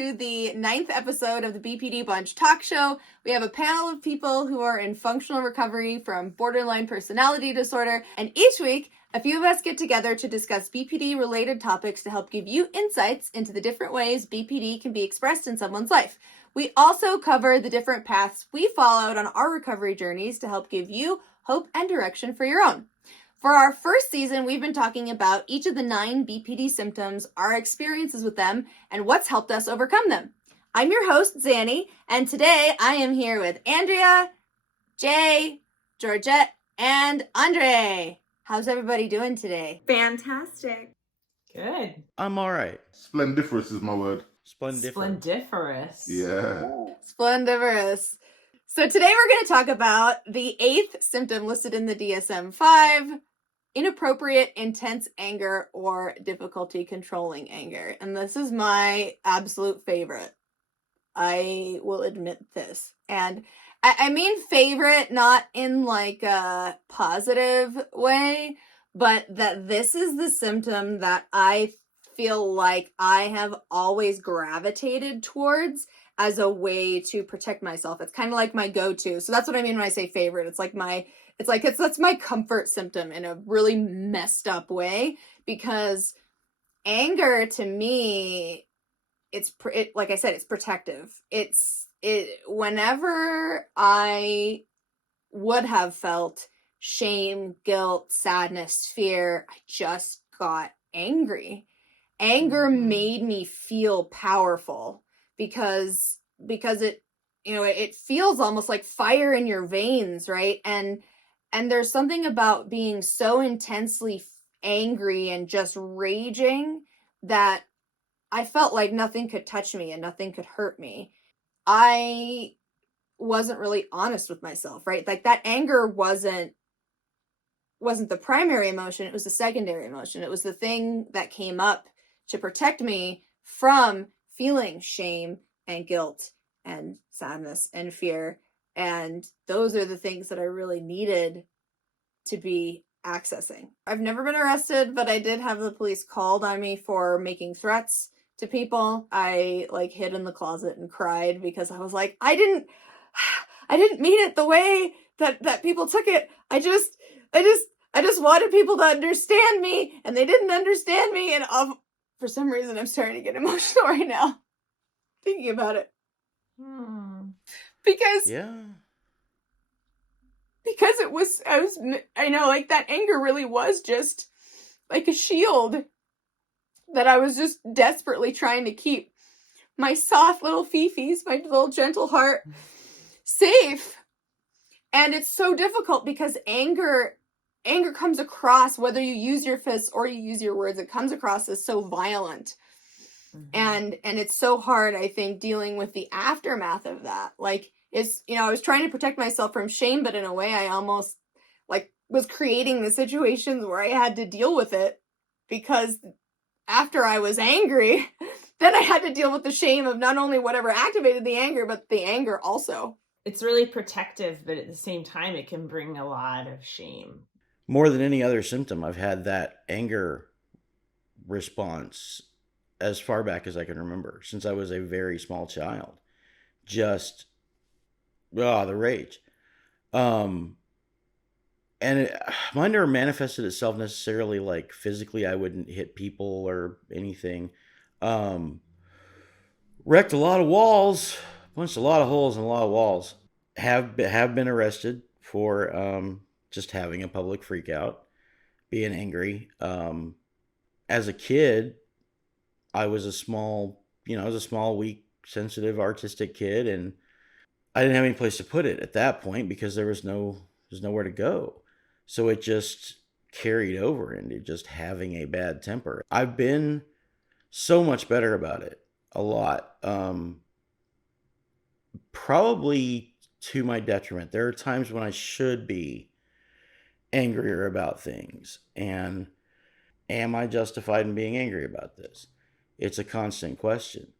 to the 9th episode of the BPD Bunch talk show. We have a panel of people who are in functional recovery from borderline personality disorder, and each week, a few of us get together to discuss BPD-related topics to help give you insights into the different ways BPD can be expressed in someone's life. We also cover the different paths we followed on our recovery journeys to help give you hope and direction for your own. For our first season, we've been talking about each of the 9 BPD symptoms, our experiences with them, and what's helped us overcome them. I'm your host, Xannie, and today I am here with Andrea, Jay, Georgette, and André. How's everybody doing today? Fantastic. Good. I'm all right. Splendiferous is my word. Splendiferous. Yeah. Splendiferous. So today we're going to talk about the 8th symptom listed in the DSM-5, inappropriate, intense anger, or difficulty controlling anger. And this is my absolute favorite. I will admit this. And I mean favorite, not in like a positive way, but that this is the symptom that I feel like I have always gravitated towards as a way to protect myself. It's kind of like my go-to. So that's what I mean when I say favorite. That's my comfort symptom in a really messed up way, because anger to me, like I said, it's protective. Whenever I would have felt shame, guilt, sadness, fear, I just got angry. Anger made me feel powerful because it feels almost like fire in your veins, right? And there's something about being so intensely angry and just raging that I felt like nothing could touch me and nothing could hurt me. I wasn't really honest with myself, right? Like that anger wasn't the primary emotion, it was the secondary emotion. It was the thing that came up to protect me from feeling shame and guilt and sadness and fear. And those are the things that I really needed to be accessing. I've never been arrested, but I did have the police called on me for making threats to people. I hid in the closet and cried because I was like, I didn't mean it the way that people took it. I just wanted people to understand me, and they didn't understand me. And for some reason, I'm starting to get emotional right now thinking about it. Because that anger really was just like a shield that I was just desperately trying to keep my soft little fifis, my little gentle heart safe. And it's so difficult because anger comes across, whether you use your fists or you use your words, it comes across as so violent. And it's so hard, I think, dealing with the aftermath of that. Like, I was trying to protect myself from shame, but in a way I almost was creating the situations where I had to deal with it, because after I was angry, then I had to deal with the shame of not only whatever activated the anger, but the anger also. It's really protective, but at the same time, it can bring a lot of shame. More than any other symptom, I've had that anger response as far back as I can remember, since I was a very small child. Just, the rage. And mine never manifested itself necessarily like physically. I wouldn't hit people or anything. Wrecked a lot of walls, punched a lot of holes in a lot of walls. Have been arrested for just having a public freak out, being angry. As a kid, I was a small, weak, sensitive, artistic kid, and I didn't have any place to put it at that point because there's nowhere to go. So it just carried over into just having a bad temper. I've been so much better about it, a lot. Probably to my detriment. There are times when I should be angrier about things. And am I justified in being angry about this? It's a constant question.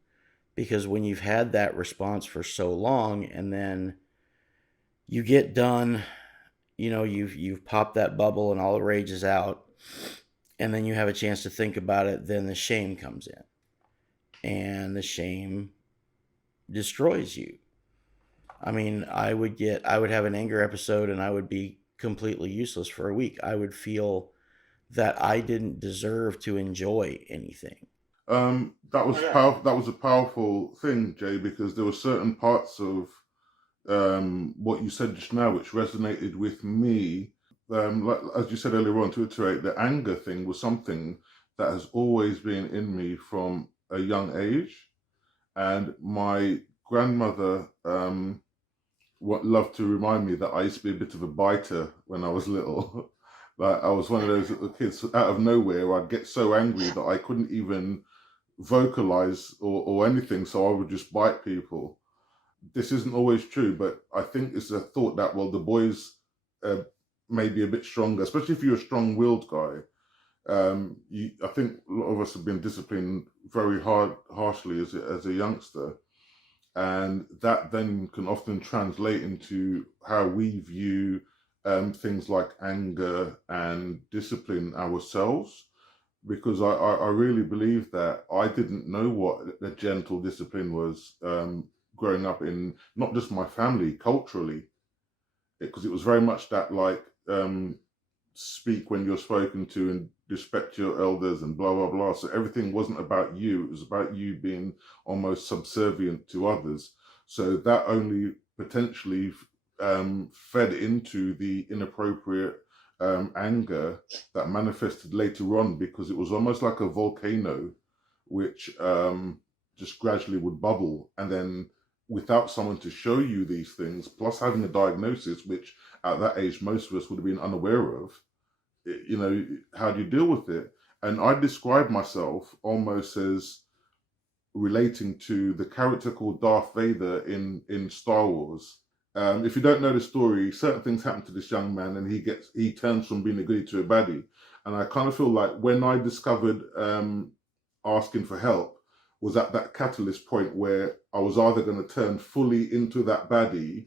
Because when you've had that response for so long, and then you get done, you've popped that bubble and all the rage is out, and then you have a chance to think about it, then the shame comes in. and the shame destroys you. I mean, I would have an anger episode and I would be completely useless for a week. I would feel that I didn't deserve to enjoy anything. That was powerful. That was a powerful thing, Jay, because there were certain parts of what you said just now which resonated with me. Like, as you said earlier on, to iterate, the anger thing was something that has always been in me from a young age, and my grandmother loved to remind me that I used to be a bit of a biter when I was little. Like, I was one of those little kids out of nowhere. I'd get so angry that I couldn't even vocalize or anything, so I would just bite people. This isn't always true, but I think it's a thought that, well, the boys may be a bit stronger, especially if you're a strong-willed guy. I think a lot of us have been disciplined very harshly as a youngster, and that then can often translate into how we view things like anger and discipline ourselves. Because I really believe that I didn't know what a gentle discipline was growing up in not just my family, culturally, because it was very much that, like, speak when you're spoken to and respect your elders and blah, blah, blah. So everything wasn't about you. It was about you being almost subservient to others. So that only potentially fed into the inappropriate anger that manifested later on, because it was almost like a volcano which just gradually would bubble, and then without someone to show you these things, plus having a diagnosis which at that age most of us would have been unaware of, how do you deal with it? And I describe myself almost as relating to the character called Darth Vader in Star Wars. If you don't know the story, certain things happen to this young man, and he turns from being a goodie to a baddie. And I kind of feel like when I discovered asking for help was at that catalyst point where I was either going to turn fully into that baddie,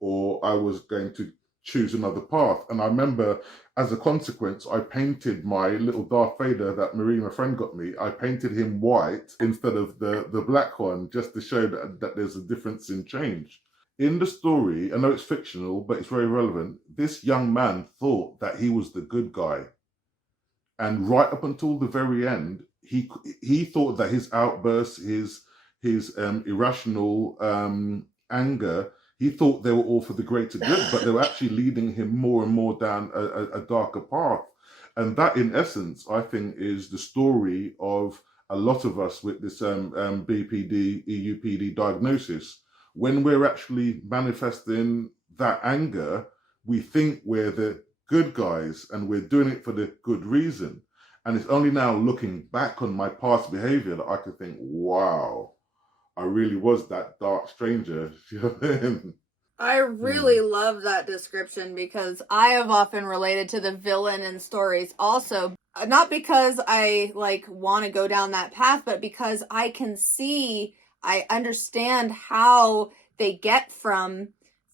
or I was going to choose another path. And I remember, as a consequence, I painted my little Darth Vader that Marie, my friend, got me. I painted him white instead of the black one, just to show that there's a difference in change. In the story, I know it's fictional, but it's very relevant. This young man thought that he was the good guy. And right up until the very end, he thought that his outbursts, his irrational anger, he thought they were all for the greater good, but they were actually leading him more and more down a darker path. And that, in essence, I think, is the story of a lot of us with this BPD, EUPD diagnosis. When we're actually manifesting that anger, we think we're the good guys and we're doing it for the good reason. And it's only now looking back on my past behavior that I could think, wow, I really was that dark stranger. I really love that description, because I have often related to the villain in stories also, not because I want to go down that path, but because I understand how they get from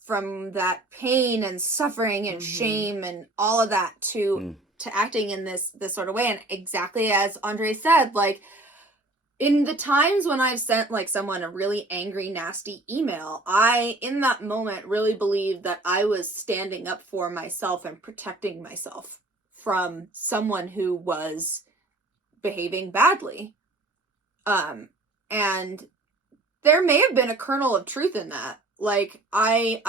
that pain and suffering and shame and all of that to acting in this sort of way. And exactly as Andre said, in the times when I've sent someone a really angry, nasty email, I, in that moment, really believed that I was standing up for myself and protecting myself from someone who was behaving badly. And there may have been a kernel of truth in that. I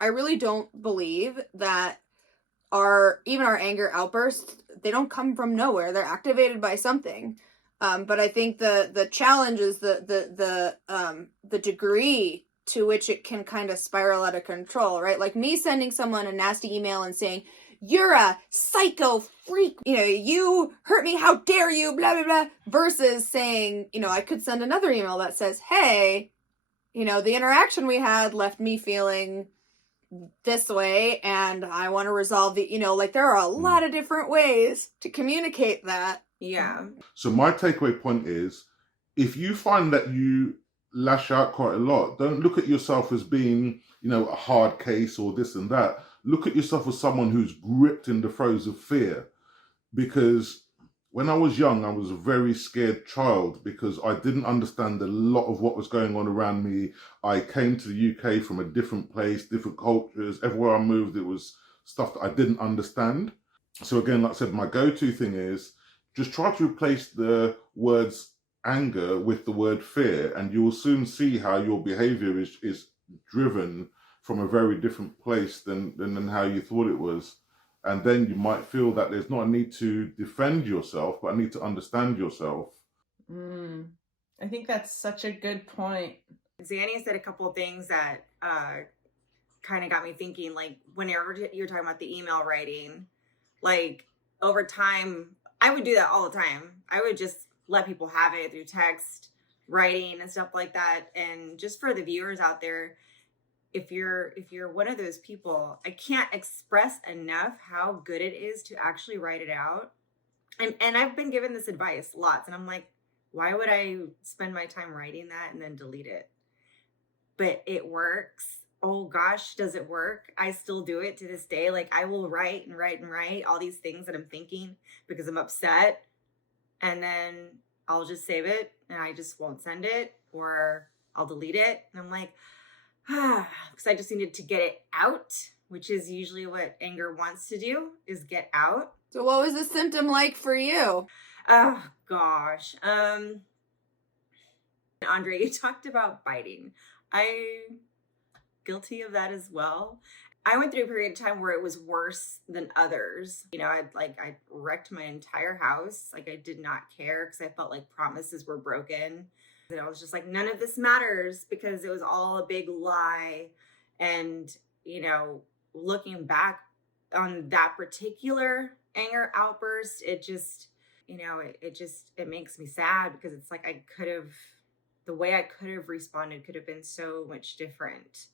really don't believe that even our anger outbursts, they don't come from nowhere. They're activated by something. But I think the challenge is the degree to which it can kind of spiral out of control, right? Like me sending someone a nasty email and saying, "You're a psycho freak, you hurt me, how dare you, blah, blah, blah," versus saying, I could send another email that says, "Hey, the interaction we had left me feeling this way, and I want to resolve there are a lot of different ways to communicate that." Yeah. So my takeaway point is, if you find that you lash out quite a lot, don't look at yourself as being, a hard case or this and that. Look at yourself as someone who's gripped in the throes of fear. Because when I was young, I was a very scared child because I didn't understand a lot of what was going on around me. I came to the UK from a different place, different cultures. Everywhere I moved, it was stuff that I didn't understand. So again, like I said, my go-to thing is just try to replace the words anger with the word fear, and you will soon see how your behavior is driven from a very different place than how you thought it was. And then you might feel that there's not a need to defend yourself, but a need to understand yourself. I think that's such a good point. Xannie said a couple of things that kind of got me thinking, like whenever you're talking about the email writing, like over time, I would do that all the time. I would just let people have it through text, writing and stuff like that. And just for the viewers out there, if you're one of those people, I can't express enough how good it is to actually write it out. And I've been given this advice lots, and I'm like, why would I spend my time writing that and then delete it? But it works. Oh gosh, does it work? I still do it to this day. Like I will write and write and write all these things that I'm thinking because I'm upset, and then I'll just save it and I just won't send it, or I'll delete it. And I'm like, because I just needed to get it out, which is usually what anger wants to do, is get out. So what was the symptom like for you? Oh gosh. Andrea, you talked about biting. I'm guilty of that as well. I went through a period of time where it was worse than others. You know, I wrecked my entire house. Like I did not care because I felt like promises were broken. And I was just like, none of this matters because it was all a big lie. And, you know, looking back on that particular anger outburst, it just, you know, it makes me sad because it's like the way I could have responded could have been so much different.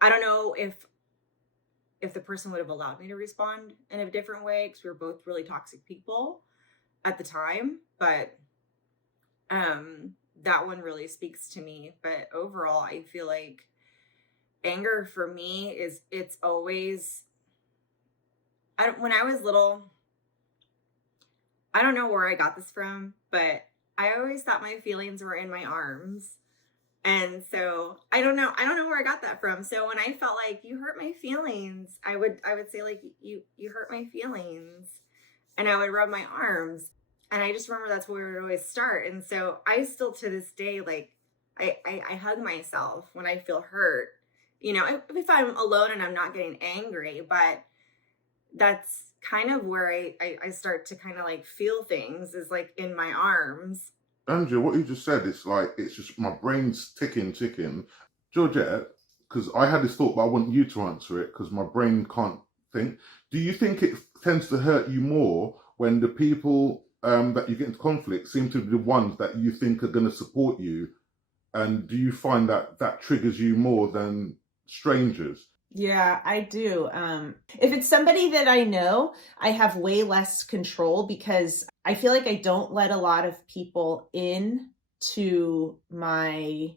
I don't know if the person would have allowed me to respond in a different way because we were both really toxic people at the time, but that one really speaks to me. But overall, I feel like anger for me it's always, when I was little, I don't know where I got this from, but I always thought my feelings were in my arms. And so I don't know where I got that from. So when I felt like you hurt my feelings, I would say like, you hurt my feelings, and I would rub my arms. And I just remember that's where it would always start. And so I still to this day, like I hug myself when I feel hurt, you know, if I'm alone and I'm not getting angry, but that's kind of where I start to kind of like feel things, is like in my arms. Andrea, what you just said, it's just my brain's ticking. Georgette, because I had this thought, but I want you to answer it because my brain can't think. Do you think it tends to hurt you more when the people that you get into conflict seem to be the ones that you think are going to support you? And do you find that triggers you more than strangers? Yeah, I do. If it's somebody that I know, I have way less control because I feel like I don't let a lot of people in to my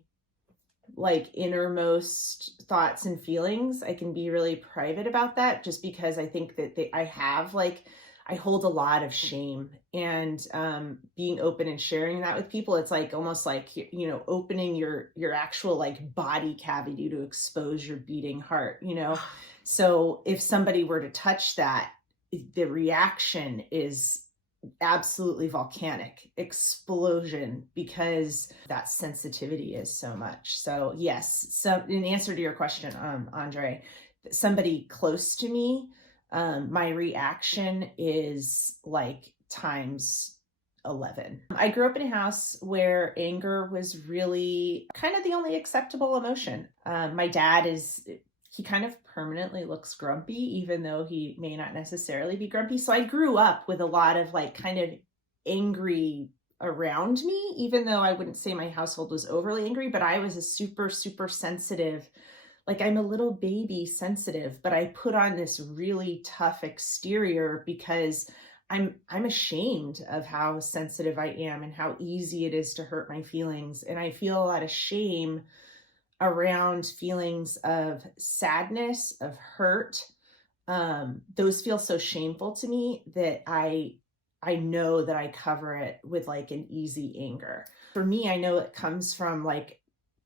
like innermost thoughts and feelings. I can be really private about that just because I think that I hold a lot of shame, and being open and sharing that with people, it's like almost like, you know, opening your actual like body cavity to expose your beating heart, you know? So if somebody were to touch that, the reaction is absolutely volcanic explosion because that sensitivity is so much. So yes, so in answer to your question, Andre, somebody close to me, my reaction is like times 11. I grew up in a house where anger was really kind of the only acceptable emotion. My dad he kind of permanently looks grumpy, even though he may not necessarily be grumpy. So I grew up with a lot of like kind of angry around me, even though I wouldn't say my household was overly angry, but I was a super, super sensitive, like I'm a little baby sensitive, but I put on this really tough exterior because I'm ashamed of how sensitive I am and how easy it is to hurt my feelings. And I feel a lot of shame around feelings of sadness, of hurt. Those feel so shameful to me that I I know that I cover it with like an easy anger. For me, I know it comes from like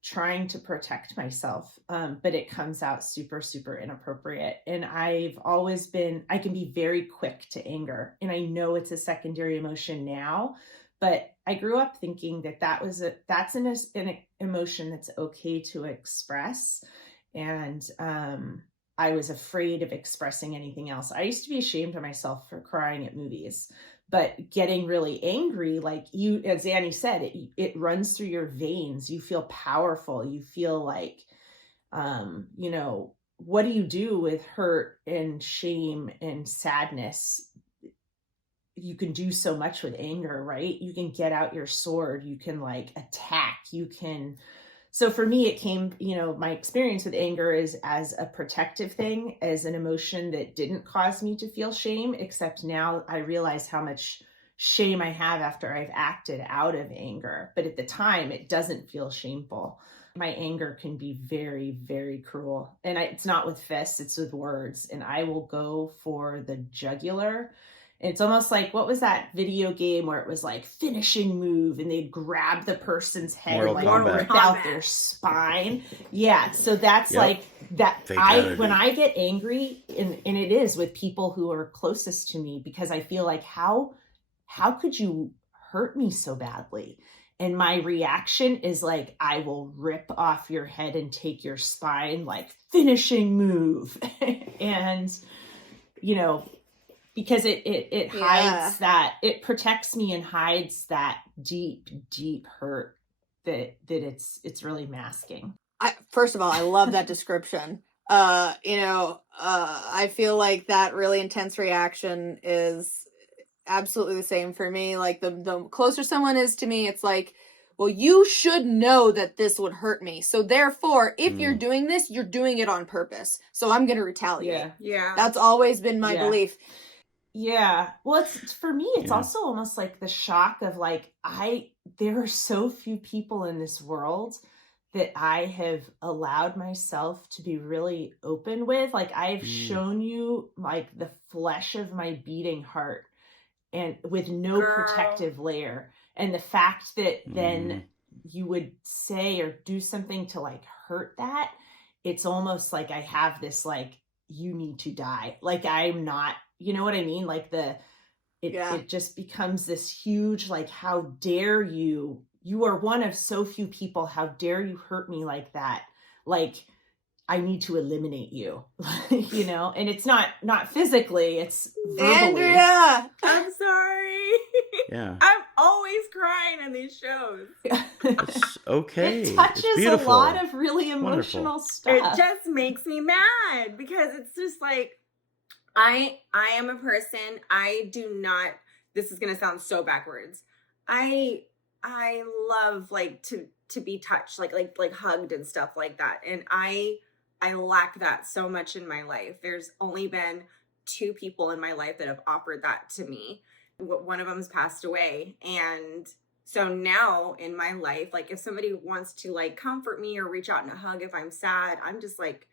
trying to protect myself, but it comes out super, super inappropriate. And I've always been, I can be very quick to anger. And I know it's a secondary emotion now, but I grew up thinking that that's an emotion that's okay to express. And I was afraid of expressing anything else. I used to be ashamed of myself for crying at movies. But getting really angry, like you, as Xannie said, it runs through your veins. You feel powerful. You feel like, what do you do with hurt and shame and sadness? You can do so much with anger, right? You can get out your sword. You can like attack. So for me, it came, my experience with anger is as a protective thing, as an emotion that didn't cause me to feel shame, except now I realize how much shame I have after I've acted out of anger. But at the time, it doesn't feel shameful. My anger can be very, very cruel. And it's not with fists, it's with words. And I will go for the jugular. It's almost like, what was that video game where it was like finishing move and they'd grab the person's head Mortal and Kombat. rip out their spine? Yeah. So that's Yep. like that. Fatality. When I get angry, and it is with people who are closest to me, because I feel like, how could you hurt me so badly? And my reaction is like, I will rip off your head and take your spine, like finishing move. And, because it hides that, it protects me and hides that deep, deep hurt that it's really masking. First of all, I love that description. I feel like that really intense reaction is absolutely the same for me. Like the closer someone is to me, it's like, well, you should know that this would hurt me. So therefore, if you're doing this, you're doing it on purpose. So I'm going to retaliate. Yeah. That's always been my belief. Yeah. Well, for me, it's also almost like the shock of like, there are so few people in this world that I have allowed myself to be really open with. Like I've shown you like the flesh of my beating heart, and with no protective layer. And the fact that then you would say or do something to like hurt that, it's almost like I have this like, you need to die. Like I'm not, you know what I mean? Like it just becomes this huge, like, how dare you? You are one of so few people. How dare you hurt me like that? Like, I need to eliminate you, and it's not physically, it's verbally. Andrea! I'm sorry. Yeah. I'm always crying in these shows. It's okay. It touches it's a lot of really emotional Wonderful. stuff. It just makes me mad because it's just like, I am a person. I do not, this is going to sound so backwards. I love like to be touched, like hugged and stuff like that. And I lack that so much in my life. There's only been 2 people in my life that have offered that to me. One of them's passed away. And so now in my life, like if somebody wants to like comfort me or reach out in a hug, if I'm sad, I'm just like,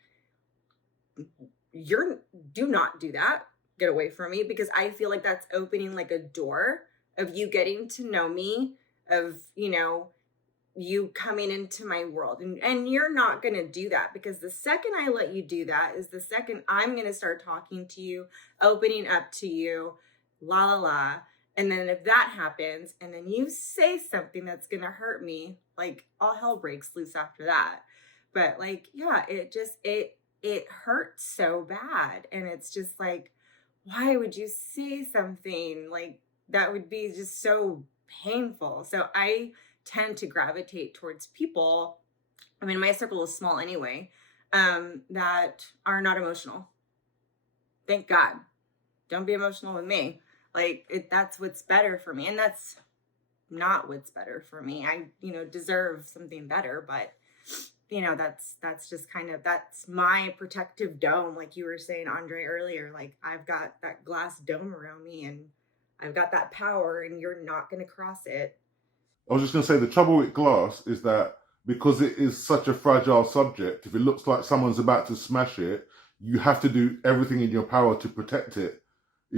do not do that. Get away from me, because I feel like that's opening like a door of you getting to know me, of, you coming into my world, and you're not going to do that, because the second I let you do that is the second I'm going to start talking to you, opening up to you, la la la. And then if that happens and then you say something that's going to hurt me, like all hell breaks loose after that. But like, yeah, it hurts so bad. And it's just like, why would you say something like that would be just so painful? So I tend to gravitate towards people, I mean, my circle is small anyway, that are not emotional. Thank God. Don't be emotional with me. Like that's what's better for me. And that's not what's better for me. I, deserve something better, but that's just kind of, that's my protective dome. Like you were saying, Andre, earlier, like I've got that glass dome around me and I've got that power and you're not going to cross it. I was just going to say, the trouble with glass is that because it is such a fragile subject, if it looks like someone's about to smash it, you have to do everything in your power to protect it.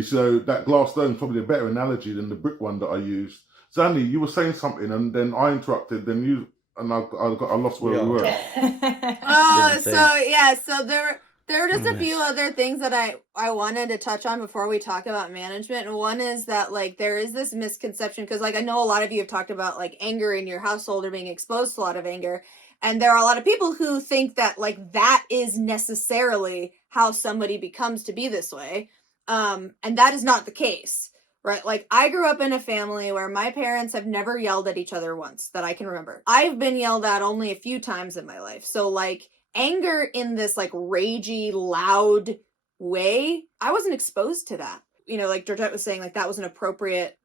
So that glass stone is probably a better analogy than the brick one that I used. Xannie, you were saying something, and then I interrupted. Then you and I lost where we were. Oh, Didn't so think. yeah, so there are just a few Nice. other things that I wanted to touch on before we talk about management. And one is that like there is this misconception, because like I know a lot of you have talked about like anger in your household or being exposed to a lot of anger, and there are a lot of people who think that like that is necessarily how somebody becomes to be this way, and that is not the case. Right. Like I grew up in a family where my parents have never yelled at each other once that I can remember. I've been yelled at only a few times in my life. So like anger in this like ragey, loud way, I wasn't exposed to that. You know, like Georgette was saying, like that was an appropriate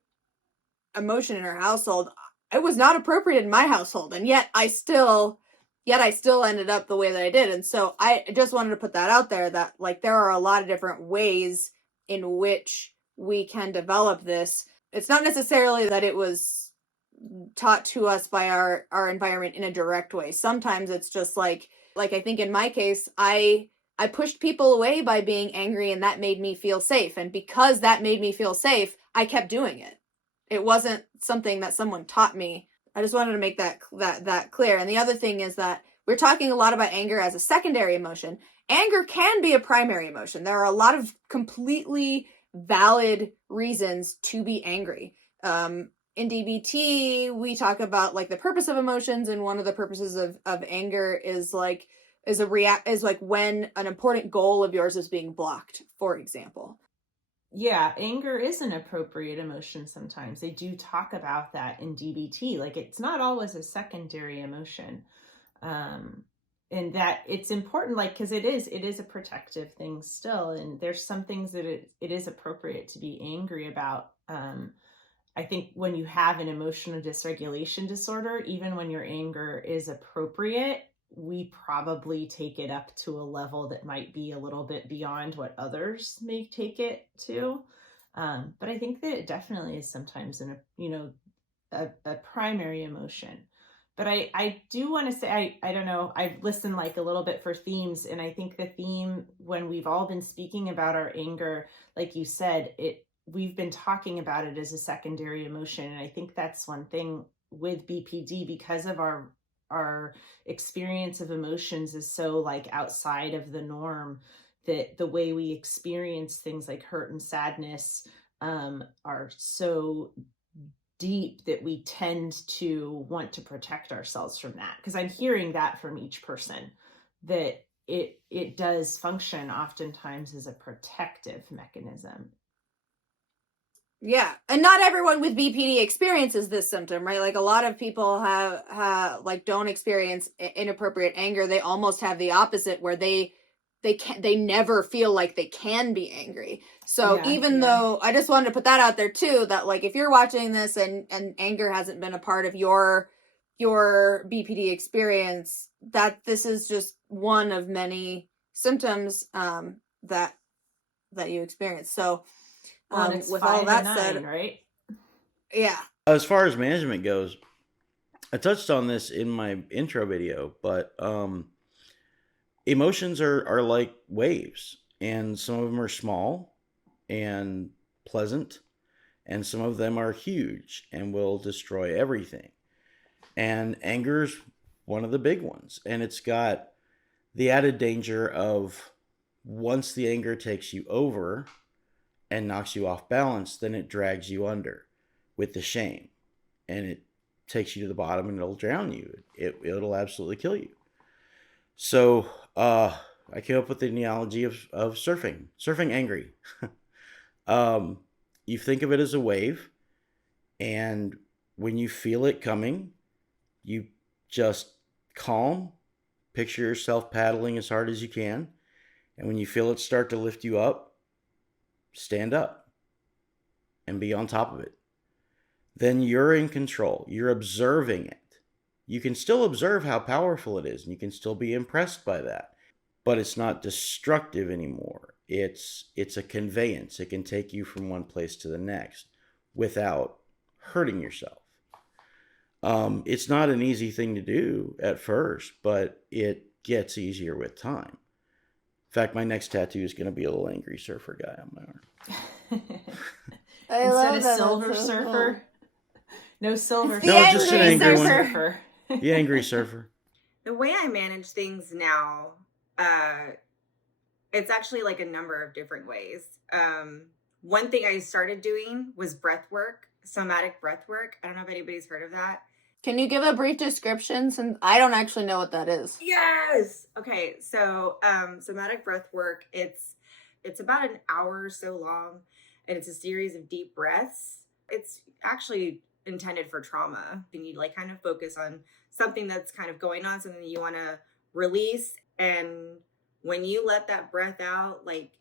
emotion in her household. It was not appropriate in my household. And yet I still ended up the way that I did. And so I just wanted to put that out there, that like there are a lot of different ways in which we can develop this. It's not necessarily that it was taught to us by our environment in a direct way. Sometimes it's just like I think in my case, I pushed people away by being angry, and that made me feel safe. And because that made me feel safe, I kept doing it. It wasn't something that someone taught me. I just wanted to make that clear. And the other thing is that we're talking a lot about anger as a secondary emotion. Anger can be a primary emotion. There are a lot of completely valid reasons to be angry. In DBT, we talk about like the purpose of emotions, and one of the purposes of anger is like when an important goal of yours is being blocked, for example. Yeah, anger is an appropriate emotion sometimes. They do talk about that in DBT. Like it's not always a secondary emotion. And that it's important, like, because it is a protective thing still. And there's some things that it is appropriate to be angry about. I think when you have an emotional dysregulation disorder, even when your anger is appropriate, we probably take it up to a level that might be a little bit beyond what others may take it to. But I think that it definitely is sometimes a primary emotion. But I do want to say, I don't know, I've listened like a little bit for themes. And I think the theme, when we've all been speaking about our anger, like you said, we've been talking about it as a secondary emotion. And I think that's one thing with BPD, because of our experience of emotions is so like outside of the norm, that the way we experience things like hurt and sadness are so deep that we tend to want to protect ourselves from that. Because I'm hearing that from each person, that it does function oftentimes as a protective mechanism. Yeah, and not everyone with BPD experiences this symptom, right? Like a lot of people have like don't experience inappropriate anger. They almost have the opposite, where they never feel like they can be angry. So Yeah, even though, I just wanted to put that out there too, that like if you're watching this and anger hasn't been a part of your BPD experience, that this is just one of many symptoms that you experience. So with all that said, right? Yeah. As far as management goes, I touched on this in my intro video, but emotions are like waves, and some of them are small and pleasant, and some of them are huge and will destroy everything. And anger's one of the big ones, and it's got the added danger of, once the anger takes you over and knocks you off balance, then it drags you under with the shame, and it takes you to the bottom, and it'll drown you. It'll absolutely kill you. So I came up with the analogy of surfing angry. You think of it as a wave, and when you feel it coming, you just calm, picture yourself paddling as hard as you can, and when you feel it start to lift you up, stand up and be on top of it. Then you're in control. You're observing it. You can still observe how powerful it is, and you can still be impressed by that. But it's not destructive anymore. It's a conveyance. It can take you from one place to the next without hurting yourself. It's not an easy thing to do at first, but it gets easier with time. In fact, my next tattoo is going to be a little angry surfer guy on my arm. I Instead love of that. Silver That's so Surfer. No Silver It's the No, just an angry angry one. surfer. The angry surfer. The way I manage things now, it's actually like a number of different ways. One thing I started doing was breath work, somatic breath work. I don't know if anybody's heard of that. Can you give a brief description, since I don't actually know what that is? Yes. Okay. So, somatic breath work, it's about an hour or so long, and it's a series of deep breaths. It's actually intended for trauma. You need like kind of focus on something that's kind of going on, something that you want to release. And when you let that breath out, like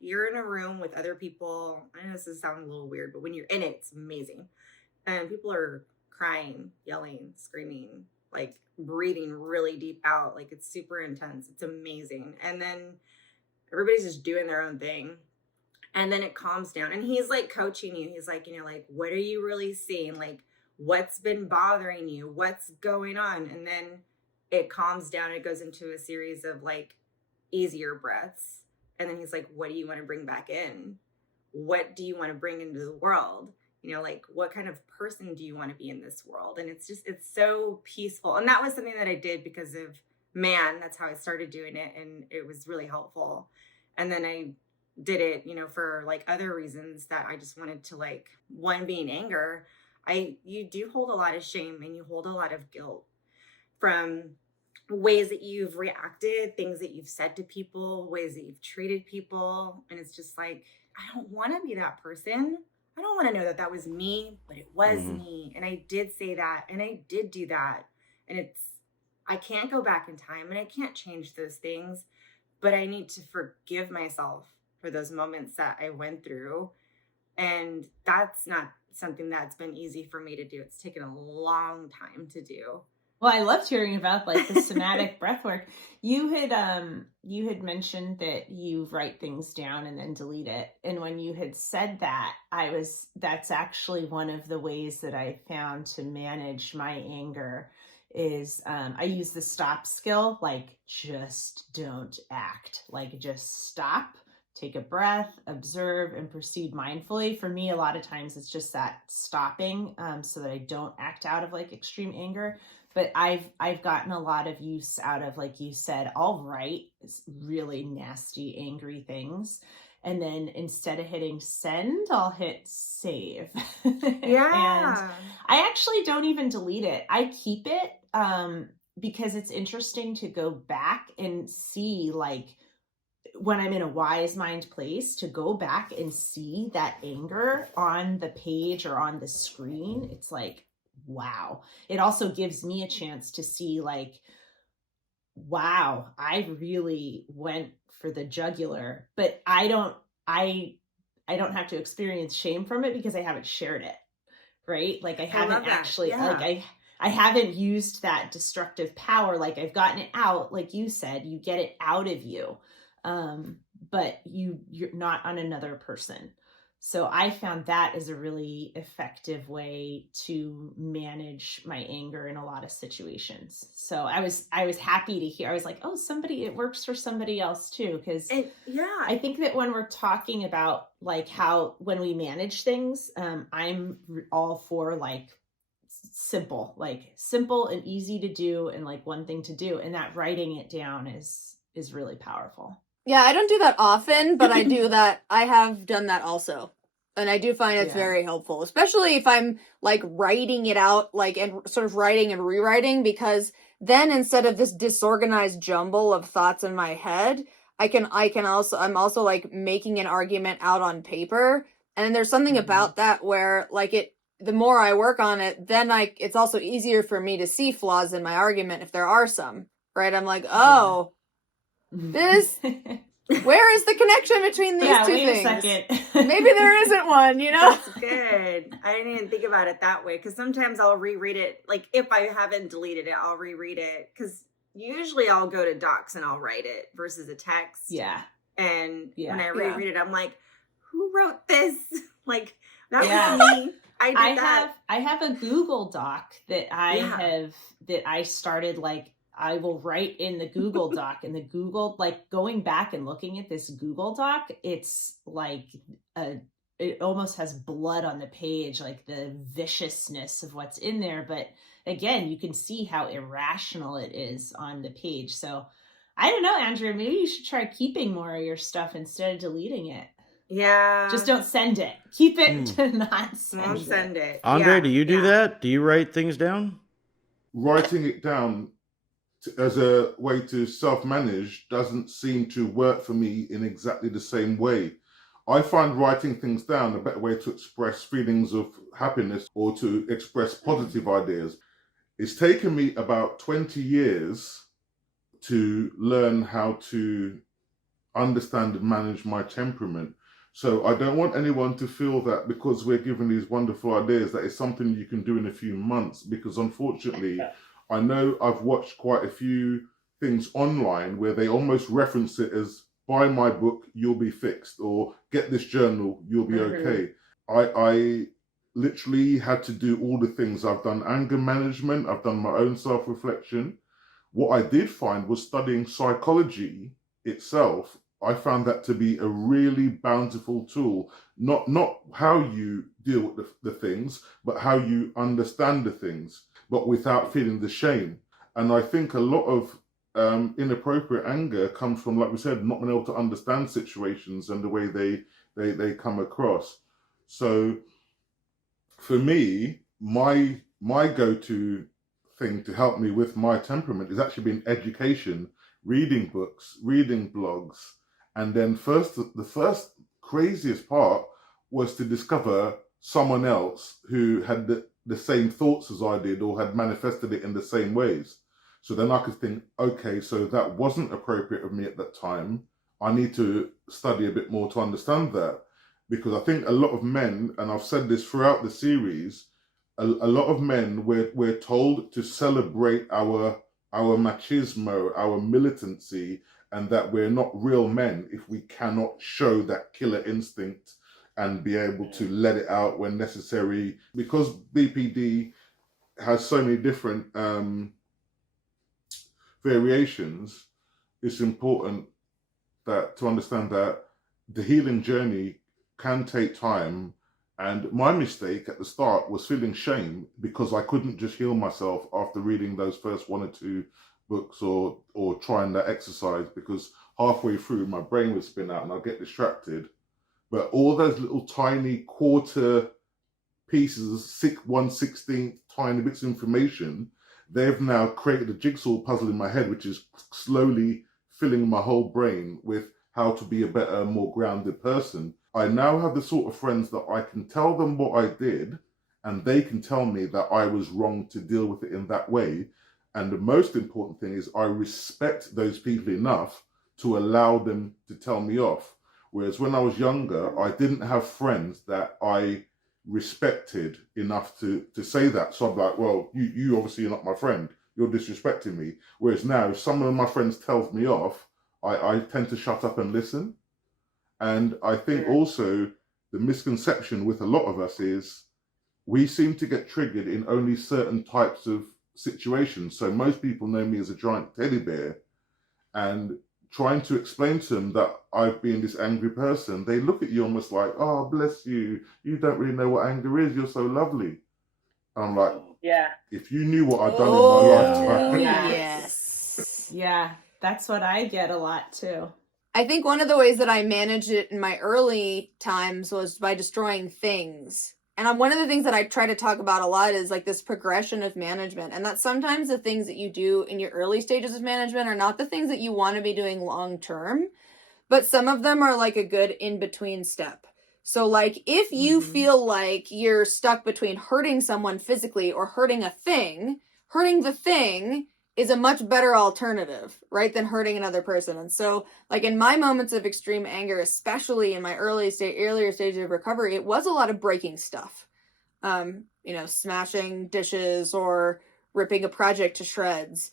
you're in a room with other people. I know this is sounding a little weird, but when you're in it, it's amazing. And people are crying, yelling, screaming, like breathing really deep out. Like it's super intense. It's amazing. And then everybody's just doing their own thing. And then it calms down. And he's like coaching you. He's like, like, what are you really seeing? Like, what's been bothering you? What's going on? And then it calms down. It goes into a series of like easier breaths. And then he's like, what do you want to bring back in? What do you want to bring into the world? Like what kind of person do you want to be in this world? And it's so peaceful. And that was something that I did because of man. That's how I started doing it. And it was really helpful. And then I did it, for like other reasons that I just wanted to, like, one being anger. You do hold a lot of shame and you hold a lot of guilt from ways that you've reacted, things that you've said to people, ways that you've treated people. And it's just like, I don't want to be that person. I don't want to know that that was me, but it was me. And I did say that and I did do that. And I can't go back in time and I can't change those things, but I need to forgive myself for those moments that I went through. And that's not something that's been easy for me to do. It's taken a long time to do. Well, I loved hearing about like the somatic breath work. You had mentioned that you write things down and then delete it. And when you had said that, that's actually one of the ways that I found to manage my anger is I use the stop skill, like just don't act, like just stop, take a breath, observe, and proceed mindfully. For me, a lot of times it's just that stopping so that I don't act out of like extreme anger. But I've gotten a lot of use out of, like you said, I'll write really nasty, angry things. And then instead of hitting send, I'll hit save. Yeah. And I actually don't even delete it. I keep it because it's interesting to go back and see, like, when I'm in a wise mind place, to go back and see that anger on the page or on the screen. It's like, wow. It also gives me a chance to see, like, wow, I really went for the jugular, but I don't have to experience shame from it because I haven't shared it. Right? Like I haven't actually, like I haven't used that destructive power. Like I've gotten it out. Like you said, you get it out of you. But you're not on another person. So I found that is a really effective way to manage my anger in a lot of situations. So I was happy to hear. I was like, oh, it works for somebody else too. Because I think that when we're talking about like how when we manage things, I'm all for like simple and easy to do and like one thing to do. And that writing it down is really powerful. Yeah, I don't do that often, but I do that. I have done that also. And I do find it's very helpful, especially if I'm like writing it out, like, and sort of writing and rewriting, because then instead of this disorganized jumble of thoughts in my head, I'm also like making an argument out on paper. And there's something about that where like the more I work on it, then it's also easier for me to see flaws in my argument if there are some, right? I'm like, oh, where is the connection between these two things? Wait a second. Maybe there isn't one, That's good. I didn't even think about it that way, because sometimes I'll reread it. Like if I haven't deleted it, I'll reread it, because usually I'll go to docs and I'll write it versus a text. Yeah. And when I reread it, I'm like, who wrote this? Like that was me. I have a Google Doc that I started, like, I will write in the Google Doc, and the Google, like going back and looking at this Google Doc, it's like it almost has blood on the page, like the viciousness of what's in there. But again, you can see how irrational it is on the page. So I don't know, Andrea, maybe you should try keeping more of your stuff instead of deleting it. Yeah. Just don't send it. Keep it to not Won't send send it. it. Andre, Yeah, do you do yeah. that? Do you write things down? Writing it down as a way to self-manage doesn't seem to work for me in exactly the same way. I find writing things down a better way to express feelings of happiness or to express positive ideas. It's taken me about 20 years to learn how to understand and manage my temperament. So I don't want anyone to feel that because we're given these wonderful ideas that it's something you can do in a few months, because unfortunately, I know I've watched quite a few things online where they almost reference it as buy my book, you'll be fixed, or get this journal, you'll be okay. I literally had to do all the things. I've done anger management, I've done my own self-reflection. What I did find was studying psychology itself. I found that to be a really bountiful tool, not how you deal with the things, but how you understand the things, but without feeling the shame. And I think a lot of inappropriate anger comes from, like we said, not being able to understand situations and the way they come across. So for me, my go-to thing to help me with my temperament has actually been education, reading books, reading blogs. And then the first craziest part was to discover someone else who had the same thoughts as I did or had manifested it in the same ways. So then I could think, okay, so that wasn't appropriate of me at that time. I need to study a bit more to understand that. Because I think a lot of men, and I've said this throughout the series, a lot of men, we're told to celebrate our machismo, our militancy, and that we're not real men if we cannot show that killer instinct and be able to let it out when necessary. Because BPD has so many different variations, it's important to understand that the healing journey can take time. And my mistake at the start was feeling shame because I couldn't just heal myself after reading those first one or two books or trying that exercise, because halfway through my brain would spin out and I'd get distracted. But all those little tiny quarter pieces, 1/16 tiny bits of information, they've now created a jigsaw puzzle in my head, which is slowly filling my whole brain with how to be a better, more grounded person. I now have the sort of friends that I can tell them what I did and they can tell me that I was wrong to deal with it in that way. And the most important thing is I respect those people enough to allow them to tell me off. Whereas when I was younger, I didn't have friends that I respected enough to say that. So I'm like, well, you obviously are not my friend. You're disrespecting me. Whereas now, if some of my friends tells me off, I tend to shut up and listen. And I think also the misconception with a lot of us is we seem to get triggered in only certain types of situations. So most people know me as a giant teddy bear, and trying to explain to them that I've been this angry person, they look at you almost like, oh, bless you. You don't really know what anger is. You're so lovely. And I'm like, yeah, if you knew what I'd done in my lifetime. Yes. Yeah, that's what I get a lot too. I think one of the ways that I managed it in my early times was by destroying things. And one of the things that I try to talk about a lot is like this progression of management. And that sometimes the things that you do in your early stages of management are not the things that you want to be doing long term, but some of them are like a good in-between step. So like if you feel like you're stuck between hurting someone physically or hurting a thing, hurting the thing is a much better alternative, right, than hurting another person. And so, like in my moments of extreme anger, especially in my earlier stages of recovery, it was a lot of breaking stuff. Smashing dishes or ripping a project to shreds.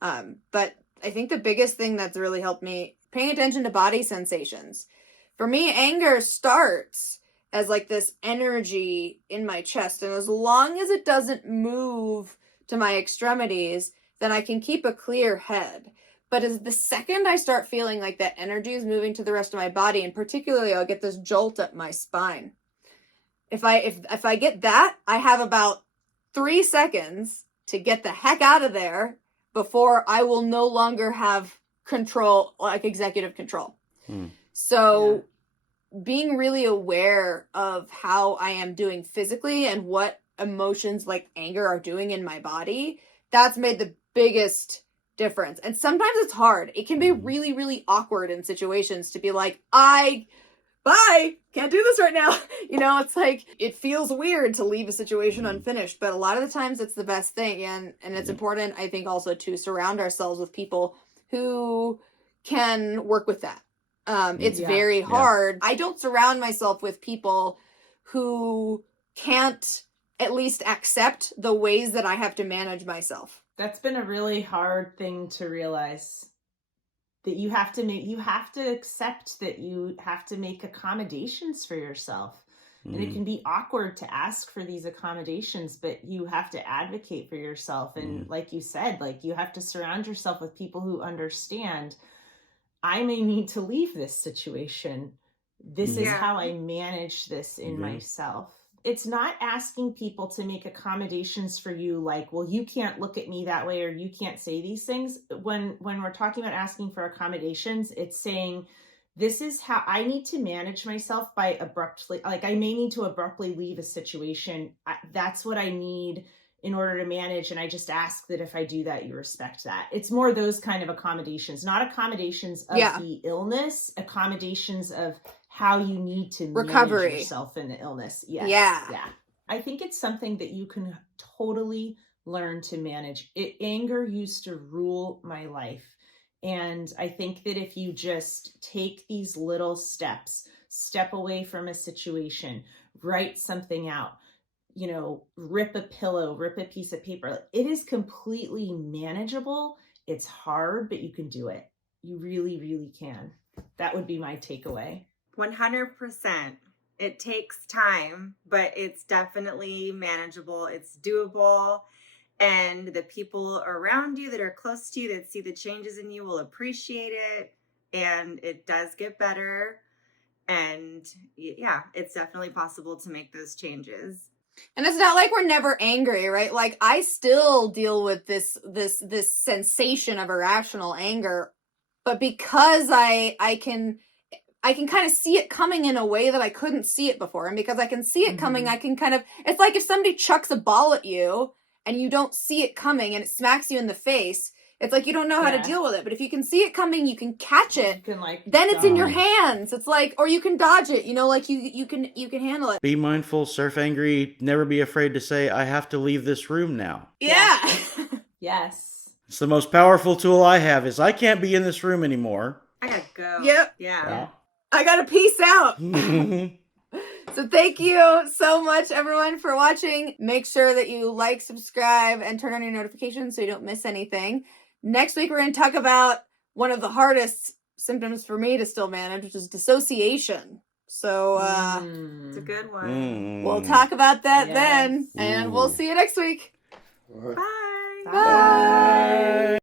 But I think the biggest thing that's really helped me, paying attention to body sensations. For me, anger starts as like this energy in my chest, and as long as it doesn't move to my extremities, then I can keep a clear head. But as the second I start feeling like that energy is moving to the rest of my body, and particularly I'll get this jolt up my spine. If I get that, I have about 3 seconds to get the heck out of there before I will no longer have control, like executive control. So being really aware of how I am doing physically and what emotions like anger are doing in my body, that's made the biggest difference. And sometimes it's hard. It can be really, really awkward in situations to be like, bye, can't do this right now. It's like, it feels weird to leave a situation unfinished, but a lot of the times it's the best thing. And it's important, I think, also to surround ourselves with people who can work with that. It's very hard. I don't surround myself with people who can't at least accept the ways that I have to manage myself. That's been a really hard thing to realize, that you have to accept that you have to make accommodations for yourself. And it can be awkward to ask for these accommodations, but you have to advocate for yourself. And like you said, like, you have to surround yourself with people who understand, I may need to leave this situation. This is how I manage this in myself. It's not asking people to make accommodations for you, like, well, you can't look at me that way, or you can't say these things. When we're talking about asking for accommodations, it's saying, this is how I need to manage myself by I may need to abruptly leave a situation. That's what I need in order to manage. And I just ask that if I do that, you respect that. It's more those kind of accommodations, not accommodations of the illness, accommodations of how you need to recovery, manage yourself in the illness. Yes. Yeah. I think it's something that you can totally learn to manage. Anger used to rule my life. And I think that if you just take these little steps, step away from a situation, write something out, rip a pillow, rip a piece of paper, it is completely manageable. It's hard, but you can do it. You really, really can. That would be my takeaway. 100%. It takes time, but it's definitely manageable. It's doable. And the people around you that are close to you that see the changes in you will appreciate it. And it does get better. And it's definitely possible to make those changes. And it's not like we're never angry, right? Like, I still deal with this sensation of irrational anger, but because I can kind of see it coming in a way that I couldn't see it before. And because I can see it coming, I can it's like if somebody chucks a ball at you and you don't see it coming and it smacks you in the face, it's like you don't know how to deal with it. But if you can see it coming, you can catch it, then it's in your hands. It's like, or you can dodge it, like you can handle it. Be mindful, surf angry, never be afraid to say, I have to leave this room now. Yeah. Yes. It's the most powerful tool I have is I can't be in this room anymore. I gotta go. Yep. Yeah. I gotta peace out. So thank you so much, everyone, for watching. Make sure that you like, subscribe, and turn on your notifications so you don't miss anything. Next week, we're going to talk about one of the hardest symptoms for me to still manage, which is dissociation. So it's a good one. We'll talk about that then, and we'll see you next week. All right. Bye. Bye.